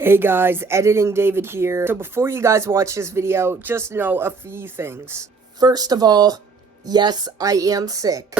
Hey guys, Editing David here. So before you guys watch this video, just know a few things. First of all, yes, I am sick.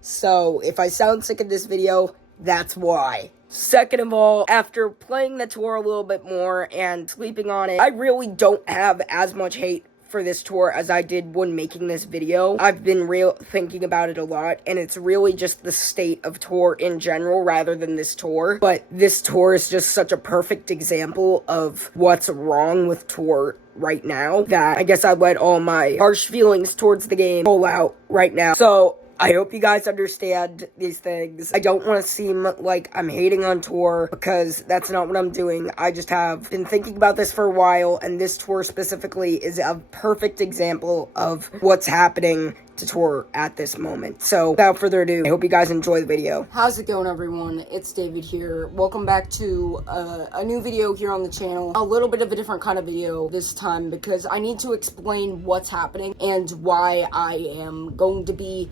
So if I sound sick in this video, that's why. Second of all, after playing the tour a little bit more and sleeping on it, I really don't have as much hate for this tour as I did when making this video. I've been thinking about it a lot, and it's really just the state of tour in general rather than this tour. But this tour is just such a perfect example of what's wrong with tour right now that I guess I let all my harsh feelings towards the game pull out right now. So I hope you guys understand these things. I don't want to seem like I'm hating on tour because that's not what I'm doing. I just have been thinking about this for a while, and this tour specifically is a perfect example of what's happening to tour at this moment. So without further ado, I hope you guys enjoy the video. How's it going, everyone? It's David here. Welcome back to a new video here on the channel. A little bit of a different kind of video this time because I need to explain what's happening and why I am going to be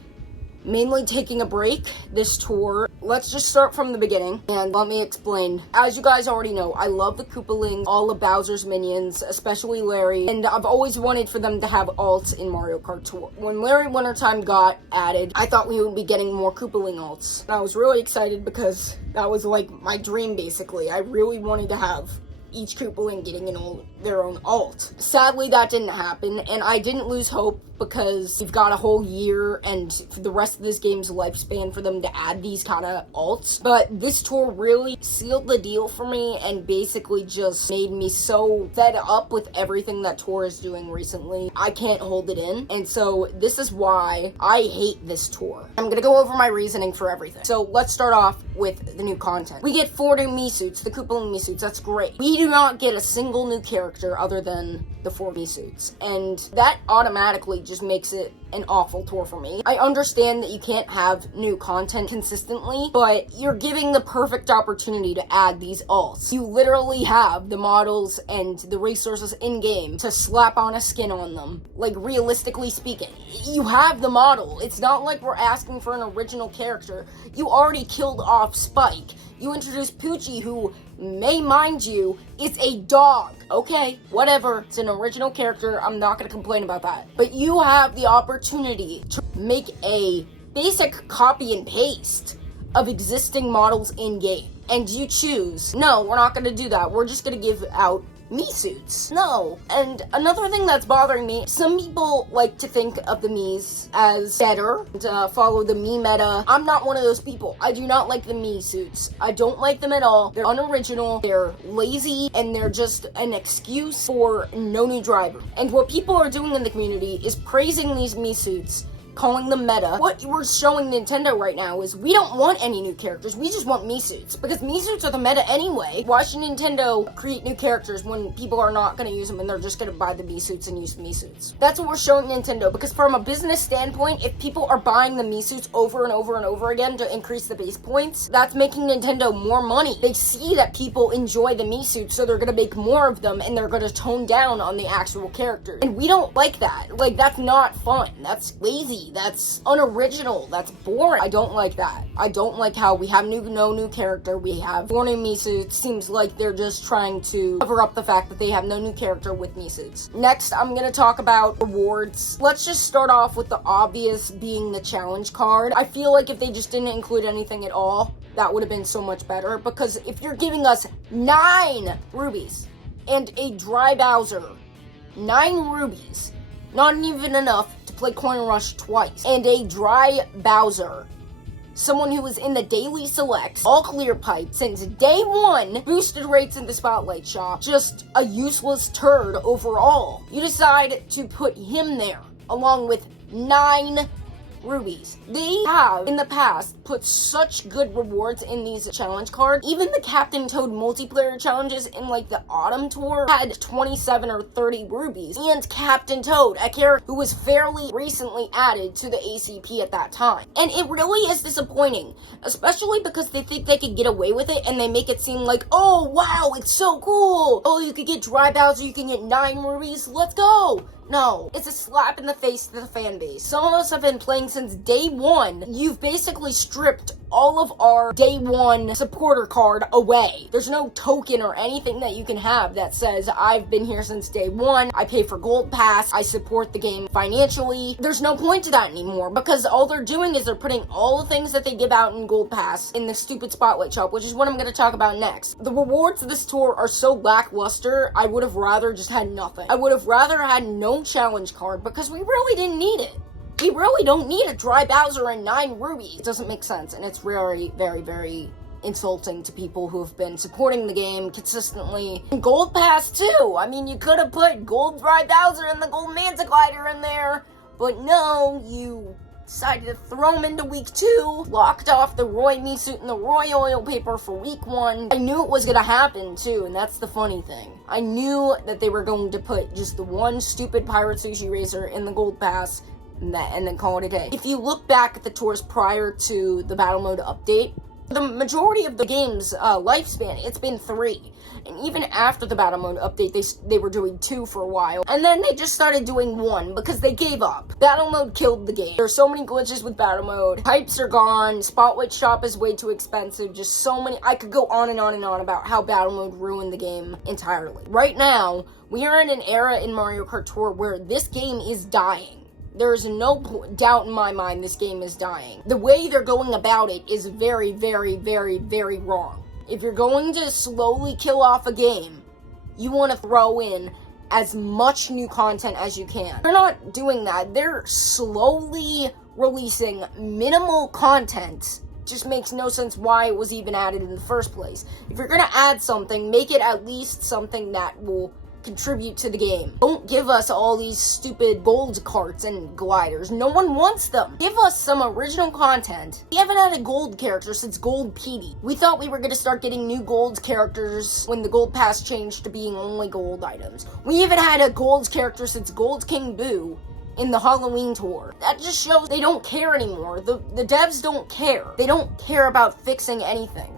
mainly taking a break this tour. Let's just start from the beginning and let me explain. As you guys already know, I love the Koopalings, all of Bowser's minions, especially Larry, and I've always wanted for them to have alts in Mario Kart Tour. When Larry Wintertime got added, I thought we would be getting more Koopaling alts, and I was really excited because that was like my dream basically. I really wanted to have each Koopaling getting their own alt. Sadly, that didn't happen, and I didn't lose hope because we've got a whole year and for the rest of this game's lifespan for them to add these kind of alts. But this tour really sealed the deal for me and basically just made me so fed up with everything that tour is doing recently. I can't hold it in, and so this is why I hate this tour. I'm gonna go over my reasoning for everything. So let's start off with the new content. We get 4 new Mii suits, the Koopaling Mii suits. That's great. We do not get a single new character other than the 4 Mii suits, and that automatically just makes it an awful tour for me. I understand that you can't have new content consistently, but you're giving the perfect opportunity to add these alts. You literally have the models and the resources in-game to slap on a skin on them. Like, realistically speaking, you have the model. It's not like we're asking for an original character. You already killed off Spike. You introduced Poochie, who may, mind you, is a dog. Okay, whatever. It's an original character. I'm not going to complain about that. But you have the opportunity to make a basic copy and paste of existing models in-game. And you choose, no, we're not going to do that. We're just going to give out Mii suits. No. And another thing that's bothering me, some people like to think of the Miis as better, to follow the Mii meta. I'm not one of those people. I do not like the Mii suits. I don't like them at all. They're unoriginal, they're lazy, and they're just an excuse for no new driver. And what people are doing in the community is praising these Mii suits, calling them meta. What we're showing Nintendo right now is we don't want any new characters, we just want Mii suits, because Mii suits are the meta anyway. Why should Nintendo create new characters when people are not going to use them and they're just going to buy the Mii suits and use the Mii suits? That's what we're showing Nintendo, because from a business standpoint, if people are buying the Mii suits over and over and over again to increase the base points, that's making Nintendo more money. They see that people enjoy the Mii suits, so they're going to make more of them and they're going to tone down on the actual characters. And we don't like that. Like, that's not fun. That's lazy. That's unoriginal. That's boring. I don't like that. I don't like how we have no new character. We have 4 new Mii suits. Seems like they're just trying to cover up the fact that they have no new character with Mii suits. Next, I'm gonna talk about rewards. Let's just start off with the obvious, being the challenge card. I feel like if they just didn't include anything at all, that would have been so much better, because if you're giving us 9 rubies and a dry Bowser, 9 rubies, not even enough to play Coin Rush twice, and a dry Bowser, someone who was in the daily selects, all clear pipe since day 1, boosted rates in the Spotlight Shop, just a useless turd overall. You decide to put him there, along with 9 rubies. They have, in the past, put such good rewards in these challenge cards. Even the Captain Toad multiplayer challenges in, like, the Autumn Tour had 27 or 30 rubies. And Captain Toad, a character who was fairly recently added to the ACP at that time. And it really is disappointing, especially because they think they could get away with it, and they make it seem like, oh, wow, it's so cool. Oh, you could get Dry Bowser, you can get 9 rubies, let's go. No, it's a slap in the face to the fan base. Some of us have been playing since day one. You've basically stripped all of our day one supporter card away. There's no token or anything that you can have that says, I've been here since day one, I pay for Gold Pass, I support the game financially. There's no point to that anymore, because all they're doing is they're putting all the things that they give out in Gold Pass in the stupid Spotlight Shop, which is what I'm going to talk about next. The rewards of this tour are so lackluster, I would have rather just had nothing. I would have rather had no challenge card, because we really didn't need it. We really don't need a dry Bowser and 9 rubies. It doesn't make sense, and it's very, very, very insulting to people who have been supporting the game consistently. And Gold Pass too! I mean, you could have put Gold Dry Bowser and the Gold Manta Glider in there, but no, you decided to throw him into week 2, locked off the Roy Me suit and the Roy oil paper for week 1. I knew it was gonna happen too, and that's the funny thing. I knew that they were going to put just the one stupid Pirate Sushi Racer in the Gold Pass, and then call it a day. If you look back at the tours prior to the Battle Mode update, the majority of the game's lifespan, it's been 3. And even after the Battle Mode update, they were doing 2 for a while. And then they just started doing 1 because they gave up. Battle Mode killed the game. There's so many glitches with Battle Mode. Types are gone. Spotlight Shop is way too expensive. Just so many. I could go on and on and on about how Battle Mode ruined the game entirely. Right now, we are in an era in Mario Kart Tour where this game is dying. There is no doubt in my mind this game is dying. The way they're going about it is very, very, very, very wrong. If you're going to slowly kill off a game, you want to throw in as much new content as you can. They're not doing that. They're slowly releasing minimal content. Just makes no sense why it was even added in the first place. If you're going to add something, make it at least something that will contribute to the game. Don't give us all these stupid gold carts and gliders. No one wants them. Give us some original content. We haven't had a gold character since Gold Petey. We thought we were going to start getting new gold characters when the Gold Pass changed to being only gold items. We even had a gold character since Gold King Boo in the Halloween tour. That just shows they don't care anymore. The devs don't care. They don't care about fixing anything.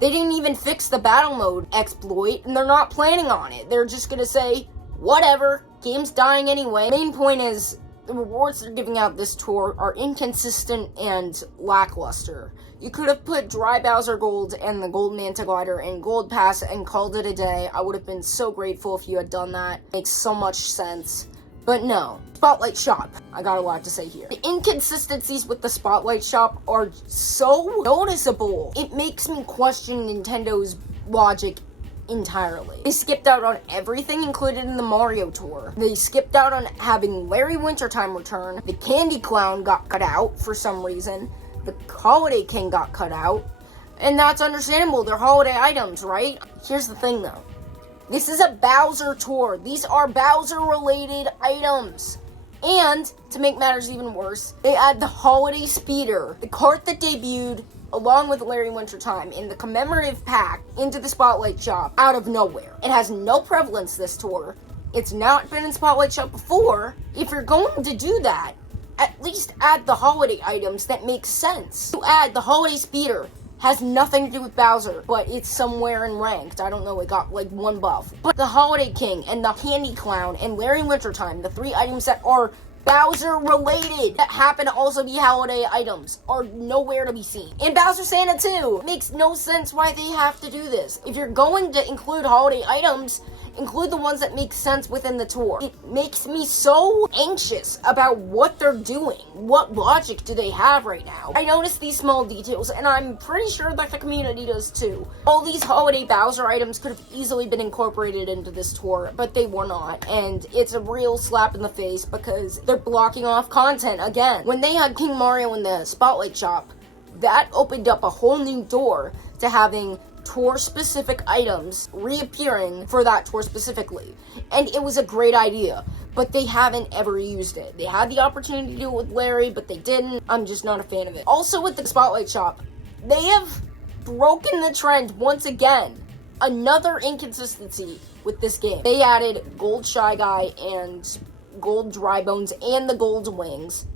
They didn't even fix the Battle Mode exploit, and they're not planning on it. They're just gonna say, whatever, game's dying anyway. Main point is, the rewards they're giving out this tour are inconsistent and lackluster. You could have put Dry Bowser Gold and the Gold Manta Glider in Gold Pass and called it a day. I would have been so grateful if you had done that. Makes so much sense. But no. Spotlight Shop. I got a lot to say here. The inconsistencies with the Spotlight Shop are so noticeable. It makes me question Nintendo's logic entirely. They skipped out on everything included in the Mario Tour. They skipped out on having Larry Wintertime return. The Candy Clown got cut out for some reason. The Holiday King got cut out. And that's understandable. They're holiday items, right? Here's the thing though. This is a Bowser tour. These are Bowser-related items. And, to make matters even worse, they add the Holiday Speeder, the cart that debuted along with Larry Wintertime in the commemorative pack into the Spotlight Shop out of nowhere. It has no prevalence this tour. It's not been in Spotlight Shop before. If you're going to do that, at least add the holiday items that make sense. To add the Holiday Speeder has nothing to do with Bowser, but it's somewhere in ranked. I don't know, it got like 1 buff. But the Holiday King and the Candy Clown and Larry Wintertime, the 3 items that are Bowser related, that happen to also be holiday items, are nowhere to be seen. And Bowser Santa too! It makes no sense why they have to do this. If you're going to include holiday items, include the ones that make sense within the tour. It makes me so anxious about what they're doing. What logic do they have right now? I notice these small details, and I'm pretty sure that the community does too. All these holiday Bowser items could have easily been incorporated into this tour, but they were not, and it's a real slap in the face because they're blocking off content again. When they had King Mario in the Spotlight Shop, that opened up a whole new door to having tour-specific items reappearing for that tour specifically. And it was a great idea, but they haven't ever used it. They had the opportunity to do it with Larry, but they didn't. I'm just not a fan of it. Also with the Spotlight Shop, they have broken the trend once again. Another inconsistency with this game. They added Gold Shy Guy and Gold Dry Bones and the Gold Wings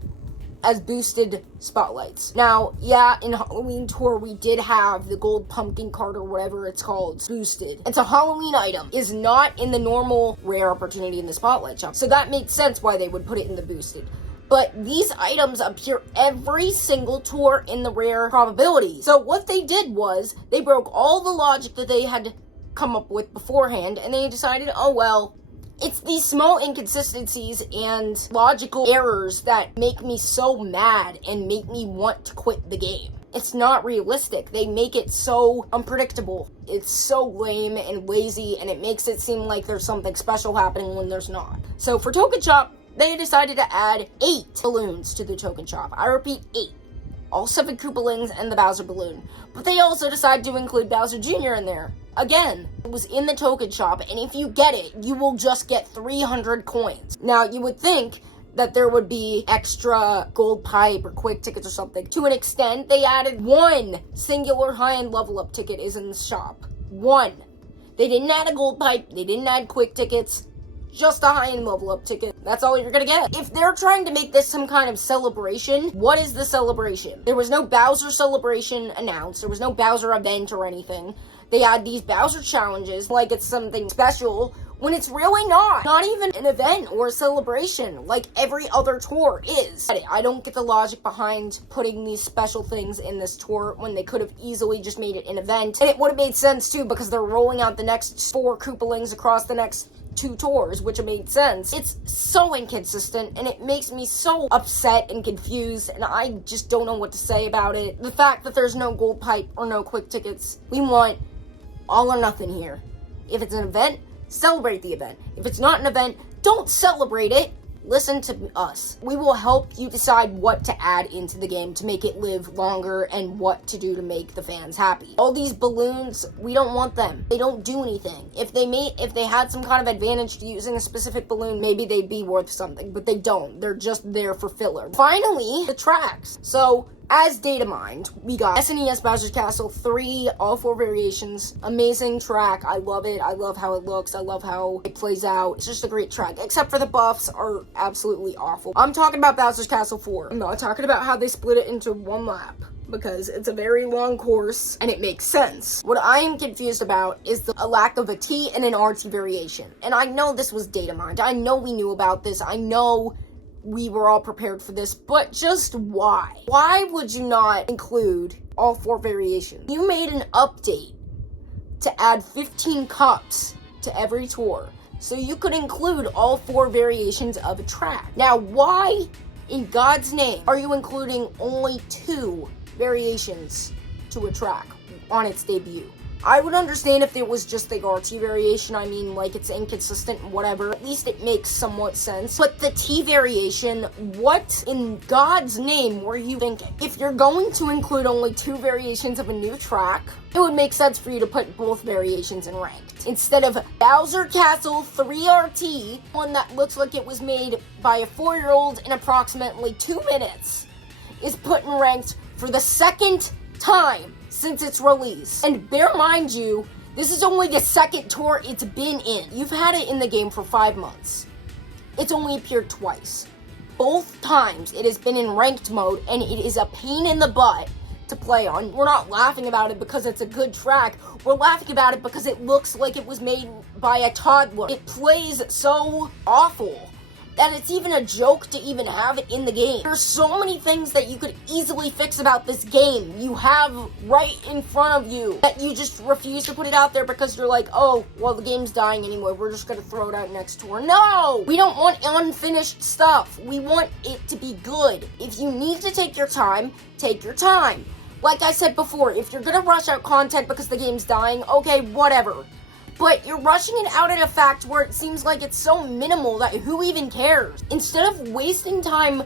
as boosted spotlights. Now, yeah, in Halloween Tour, we did have the gold pumpkin card or whatever it's called boosted. It's a Halloween item. Is not in the normal rare opportunity in the spotlight shop. So that makes sense why they would put it in the boosted. But these items appear every single tour in the rare probability. So what they did was, they broke all the logic that they had come up with beforehand, and they decided, oh well, it's these small inconsistencies and logical errors that make me so mad and make me want to quit the game. It's not realistic. They make it so unpredictable. It's so lame and lazy, and it makes it seem like there's something special happening when there's not. So for Token Shop, they decided to add 8 balloons to the Token Shop. I repeat, 8. All 7 Koopalings and the Bowser balloon. But they also decided to include Bowser Jr. in there. Again, it was in the Token Shop, and if you get it, you will just get 300 coins. Now, you would think that there would be extra gold pipe or quick tickets or something. To an extent, they added 1 singular high-end level up ticket is in the shop. 1. They didn't add a gold pipe, they didn't add quick tickets, just a high-end level up ticket. That's all you're gonna get. If they're trying to make this some kind of celebration, what is the celebration? There was no Bowser celebration announced. There was no Bowser event or anything. They add these Bowser challenges like it's something special, when it's really not. Not even an event or a celebration like every other tour is. I don't get the logic behind putting these special things in this tour when they could have easily just made it an event. And it would have made sense too, because they're rolling out the next 4 Koopalings across the next 2 tours, which made sense. It's so inconsistent, and it makes me so upset and confused, and I just don't know what to say about it. The fact that there's no gold pipe or no quick tickets, we want all or nothing here. If it's an event, celebrate the event. If it's not an event, don't celebrate it. Listen to us. We will help you decide what to add into the game to make it live longer and what to do to make the fans happy. All these balloons, we don't want them. They don't do anything. If they had some kind of advantage to using a specific balloon, maybe they'd be worth something, but they don't. They're just there for filler. Finally, the tracks. So, as data mined, we got SNES Bowser's Castle 3, all 4 variations. Amazing track. I love it. I love how it looks. I love how it plays out. It's just a great track, except for the buffs are absolutely awful. I'm talking about Bowser's Castle 4. I'm not talking about how they split it into 1 lap, because it's a very long course, and it makes sense. What I am confused about is a lack of a T and an RT variation. And I know this was data mined. I know we knew about this. I know we were all prepared for this, but just why? Why would you not include all 4 variations? You made an update to add 15 cups to every tour, so you could include all 4 variations of a track. Now, why in God's name are you including only 2 variations to a track on its debut? I would understand if it was just the RT variation. I mean, like, it's inconsistent and whatever. At least it makes somewhat sense. But the T variation, what in God's name were you thinking? If you're going to include only 2 variations of a new track, it would make sense for you to put both variations in ranked. Instead of Bowser Castle 3RT, one that looks like it was made by a 4-year-old in approximately 2 minutes, is put in ranked for the 2nd time since its release. And bear mind you, this is only the 2nd tour it's been in. You've had it in the game for 5 months. It's only appeared twice. Both times it has been in ranked mode, and it is a pain in the butt to play on. We're not laughing about it because it's a good track. We're laughing about it because it looks like it was made by a toddler. It plays so awful that it's even a joke to even have it in the game. There's so many things that you could easily fix about this game. You have right in front of you that you just refuse to put it out there because you're like, oh, well, the game's dying anyway. We're just gonna throw it out next tour. No! We don't want unfinished stuff. We want it to be good. If you need to take your time, take your time. Like I said before, if you're gonna rush out content because the game's dying, okay, whatever. But you're rushing it out at a fact where it seems like it's so minimal that who even cares? Instead of wasting time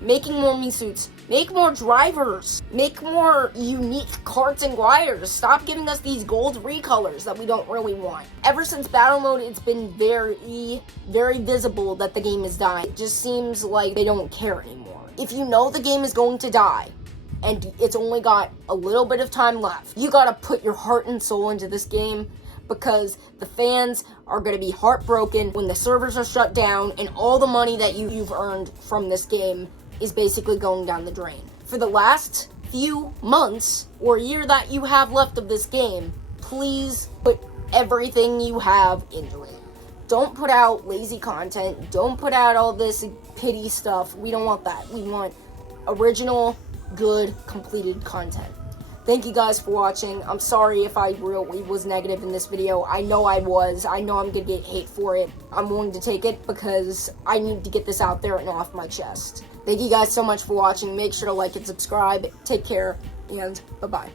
making more Mii suits, make more drivers, make more unique karts and gliders. Stop giving us these gold recolors that we don't really want. Ever since battle mode, it's been very, very visible that the game is dying. It just seems like they don't care anymore. If you know the game is going to die, and it's only got a little bit of time left, you gotta put your heart and soul into this game, because the fans are going to be heartbroken when the servers are shut down and all the money that you've earned from this game is basically going down the drain. For the last few months or year that you have left of this game, please put everything you have into it. Don't put out lazy content. Don't put out all this pity stuff. We don't want that. We want original, good, completed content. Thank you guys for watching. I'm sorry if I really was negative in this video. I know I was. I know I'm gonna get hate for it. I'm willing to take it because I need to get this out there and off my chest. Thank you guys so much for watching. Make sure to like and subscribe. Take care, and bye-bye.